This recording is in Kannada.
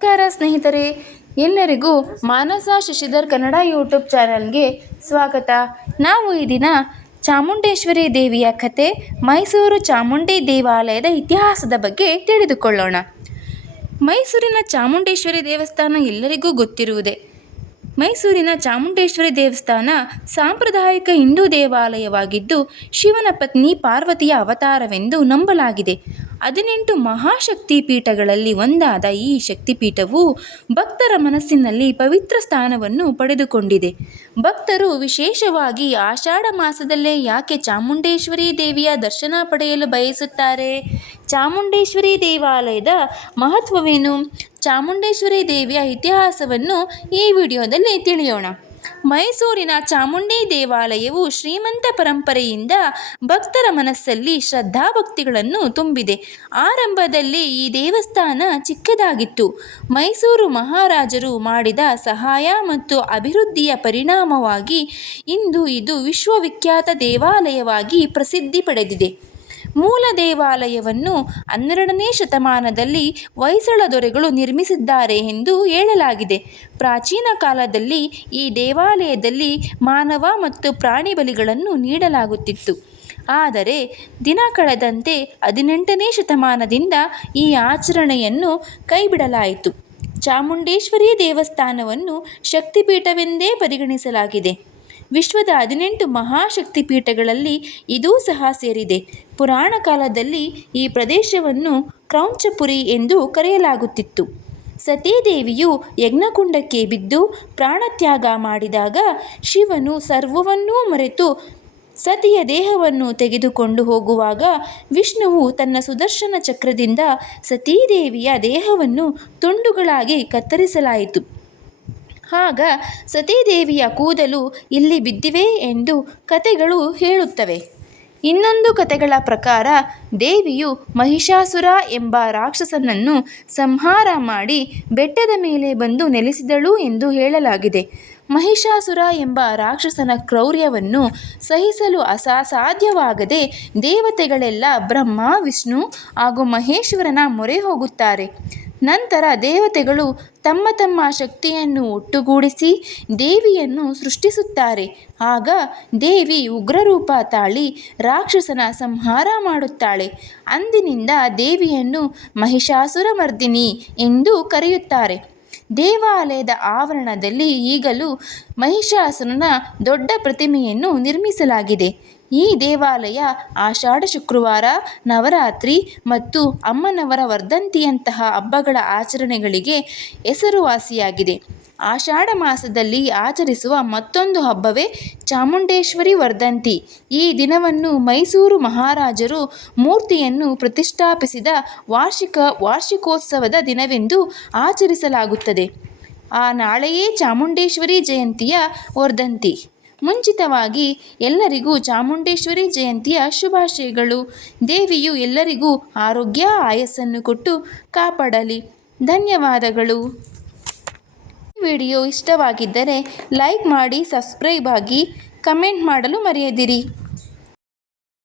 ನಮಸ್ಕಾರ ಸ್ನೇಹಿತರೆ, ಎಲ್ಲರಿಗೂ ಮಾನಸ ಶಶಿಧರ್ ಕನ್ನಡ ಯೂಟ್ಯೂಬ್ ಚಾನಲ್ಗೆ ಸ್ವಾಗತ. ನಾವು ಈ ದಿನ ಚಾಮುಂಡೇಶ್ವರಿ ದೇವಿಯ ಕಥೆ ಮೈಸೂರು ಚಾಮುಂಡಿ ದೇವಾಲಯದ ಇತಿಹಾಸದ ಬಗ್ಗೆ ತಿಳಿದುಕೊಳ್ಳೋಣ. ಮೈಸೂರಿನ ಚಾಮುಂಡೇಶ್ವರಿ ದೇವಸ್ಥಾನ ಎಲ್ಲರಿಗೂ ಗೊತ್ತಿರುವುದೇ. ಮೈಸೂರಿನ ಚಾಮುಂಡೇಶ್ವರಿ ದೇವಸ್ಥಾನ ಸಾಂಪ್ರದಾಯಿಕ ಹಿಂದೂ ದೇವಾಲಯವಾಗಿದ್ದು, ಶಿವನ ಪತ್ನಿ ಪಾರ್ವತಿಯ ಅವತಾರವೆಂದು ನಂಬಲಾಗಿದೆ. ಹದಿನೆಂಟು ಮಹಾಶಕ್ತಿ ಪೀಠಗಳಲ್ಲಿ ಒಂದಾದ ಈ ಶಕ್ತಿಪೀಠವು ಭಕ್ತರ ಮನಸ್ಸಿನಲ್ಲಿ ಪವಿತ್ರ ಸ್ಥಾನವನ್ನು ಪಡೆದುಕೊಂಡಿದೆ. ಭಕ್ತರು ವಿಶೇಷವಾಗಿ ಆಷಾಢ ಮಾಸದಲ್ಲೇ ಯಾಕೆ ಚಾಮುಂಡೇಶ್ವರಿ ದೇವಿಯ ದರ್ಶನ ಪಡೆಯಲು ಬಯಸುತ್ತಾರೆ? ಚಾಮುಂಡೇಶ್ವರಿ ದೇವಾಲಯದ ಮಹತ್ವವೇನು? ಚಾಮುಂಡೇಶ್ವರಿ ದೇವಿಯ ಇತಿಹಾಸವನ್ನು ಈ ವಿಡಿಯೋದಲ್ಲಿ ತಿಳಿಯೋಣ. ಮೈಸೂರಿನ ಚಾಮುಂಡಿ ದೇವಾಲಯವು ಶ್ರೀಮಂತ ಪರಂಪರೆಯಿಂದ ಭಕ್ತರ ಮನಸ್ಸಲ್ಲಿ ಶ್ರದ್ಧಾಭಕ್ತಿಗಳನ್ನು ತುಂಬಿದೆ. ಆರಂಭದಲ್ಲಿ ಈ ದೇವಸ್ಥಾನ ಚಿಕ್ಕದಾಗಿತ್ತು. ಮೈಸೂರು ಮಹಾರಾಜರು ಮಾಡಿದ ಸಹಾಯ ಮತ್ತು ಅಭಿವೃದ್ಧಿಯ ಪರಿಣಾಮವಾಗಿ ಇಂದು ಇದು ವಿಶ್ವವಿಖ್ಯಾತ ದೇವಾಲಯವಾಗಿ ಪ್ರಸಿದ್ಧಿ ಪಡೆದಿದೆ. ಮೂಲ ದೇವಾಲಯವನ್ನು ಹನ್ನೆರಡನೇ ಶತಮಾನದಲ್ಲಿ ಹೊಯ್ಸಳ ದೊರೆಗಳು ನಿರ್ಮಿಸಿದ್ದಾರೆ ಎಂದು ಹೇಳಲಾಗಿದೆ. ಪ್ರಾಚೀನ ಕಾಲದಲ್ಲಿ ಈ ದೇವಾಲಯದಲ್ಲಿ ಮಾನವ ಮತ್ತು ಪ್ರಾಣಿ ಬಲಿಗಳನ್ನು ನೀಡಲಾಗುತ್ತಿತ್ತು. ಆದರೆ ದಿನ ಕಳೆದಂತೆ ಹದಿನೆಂಟನೇ ಶತಮಾನದಿಂದ ಈ ಆಚರಣೆಯನ್ನು ಕೈಬಿಡಲಾಯಿತು. ಚಾಮುಂಡೇಶ್ವರಿ ದೇವಸ್ಥಾನವನ್ನು ಶಕ್ತಿಪೀಠವೆಂದೇ ಪರಿಗಣಿಸಲಾಗಿದೆ. ವಿಶ್ವದ ಹದಿನೆಂಟು ಮಹಾಶಕ್ತಿಪೀಠಗಳಲ್ಲಿ ಇದೂ ಸಹ ಸೇರಿದೆ. ಪುರಾಣ ಕಾಲದಲ್ಲಿ ಈ ಪ್ರದೇಶವನ್ನು ಕ್ರೌಂಚಪುರಿ ಎಂದು ಕರೆಯಲಾಗುತ್ತಿತ್ತು. ಸತೀದೇವಿಯು ಯಜ್ಞಕುಂಡಕ್ಕೆ ಬಿದ್ದು ಪ್ರಾಣತ್ಯಾಗ ಮಾಡಿದಾಗ ಶಿವನು ಸರ್ವವನ್ನೂ ಮರೆತು ಸತಿಯ ದೇಹವನ್ನು ತೆಗೆದುಕೊಂಡು ಹೋಗುವಾಗ ವಿಷ್ಣುವು ತನ್ನ ಸುದರ್ಶನ ಚಕ್ರದಿಂದ ಸತೀದೇವಿಯ ದೇಹವನ್ನು ತುಂಡುಗಳಾಗಿ ಕತ್ತರಿಸಲಾಯಿತು. ಆಗ ಸತೀದೇವಿಯ ಕೂದಲು ಇಲ್ಲಿ ಬಿದ್ದಿವೆ ಎಂದು ಕತೆಗಳು ಹೇಳುತ್ತವೆ. ಇನ್ನೊಂದು ಕಥೆಗಳ ಪ್ರಕಾರ ದೇವಿಯು ಮಹಿಷಾಸುರ ಎಂಬ ರಾಕ್ಷಸನನ್ನು ಸಂಹಾರ ಮಾಡಿ ಬೆಟ್ಟದ ಮೇಲೆ ಬಂದು ನೆಲೆಸಿದಳು ಎಂದು ಹೇಳಲಾಗಿದೆ. ಮಹಿಷಾಸುರ ಎಂಬ ರಾಕ್ಷಸನ ಕ್ರೌರ್ಯವನ್ನು ಸಹಿಸಲು ಅಸಾಸಾಧ್ಯವಾಗದೆ ದೇವತೆಗಳೆಲ್ಲ ಬ್ರಹ್ಮ, ವಿಷ್ಣು ಹಾಗೂ ಮಹೇಶ್ವರನ ಮೊರೆ ಹೋಗುತ್ತಾರೆ. ನಂತರ ದೇವತೆಗಳು ತಮ್ಮ ತಮ್ಮ ಶಕ್ತಿಯನ್ನು ಒಟ್ಟುಗೂಡಿಸಿ ದೇವಿಯನ್ನು ಸೃಷ್ಟಿಸುತ್ತಾರೆ. ಆಗ ದೇವಿ ಉಗ್ರರೂಪ ತಾಳಿ ರಾಕ್ಷಸನ ಸಂಹಾರ ಮಾಡುತ್ತಾಳೆ. ಅಂದಿನಿಂದ ದೇವಿಯನ್ನು ಮಹಿಷಾಸುರಮರ್ದಿನಿ ಎಂದು ಕರೆಯುತ್ತಾರೆ. ದೇವಾಲಯದ ಆವರಣದಲ್ಲಿ ಈಗಲೂ ಮಹಿಷಾಸುರನ ದೊಡ್ಡ ಪ್ರತಿಮೆಯನ್ನು ನಿರ್ಮಿಸಲಾಗಿದೆ. ಈ ದೇವಾಲಯ ಆಷಾಢ ಶುಕ್ರವಾರ, ನವರಾತ್ರಿ ಮತ್ತು ಅಮ್ಮನವರ ವರ್ಧಂತಿಯಂತಹ ಹಬ್ಬಗಳ ಆಚರಣೆಗಳಿಗೆ ಹೆಸರುವಾಸಿಯಾಗಿದೆ. ಆಷಾಢ ಮಾಸದಲ್ಲಿ ಆಚರಿಸುವ ಮತ್ತೊಂದು ಹಬ್ಬವೇ ಚಾಮುಂಡೇಶ್ವರಿ ವರ್ಧಂತಿ. ಈ ದಿನವನ್ನು ಮೈಸೂರು ಮಹಾರಾಜರು ಮೂರ್ತಿಯನ್ನು ಪ್ರತಿಷ್ಠಾಪಿಸಿದ ವಾರ್ಷಿಕ ವಾರ್ಷಿಕೋತ್ಸವದ ದಿನವೆಂದು ಆಚರಿಸಲಾಗುತ್ತದೆ. ಆ ನಾಳೆಯೇ ಚಾಮುಂಡೇಶ್ವರಿ ಜಯಂತಿಯ ವರ್ಧಂತಿ. ಮುಂಚಿತವಾಗಿ ಎಲ್ಲರಿಗೂ ಚಾಮುಂಡೇಶ್ವರಿ ಜಯಂತಿಯ ಶುಭಾಶಯಗಳು. ದೇವಿಯು ಎಲ್ಲರಿಗೂ ಆರೋಗ್ಯ, ಆಯಸ್ಸನ್ನು ಕೊಟ್ಟು ಕಾಪಾಡಲಿ. ಧನ್ಯವಾದಗಳು. ಈ ವಿಡಿಯೋ ಇಷ್ಟವಾಗಿದ್ದರೆ ಲೈಕ್ ಮಾಡಿ, ಸಬ್ಸ್ಕ್ರೈಬ್ ಆಗಿ ಕಮೆಂಟ್ ಮಾಡಲು ಮರೆಯದಿರಿ.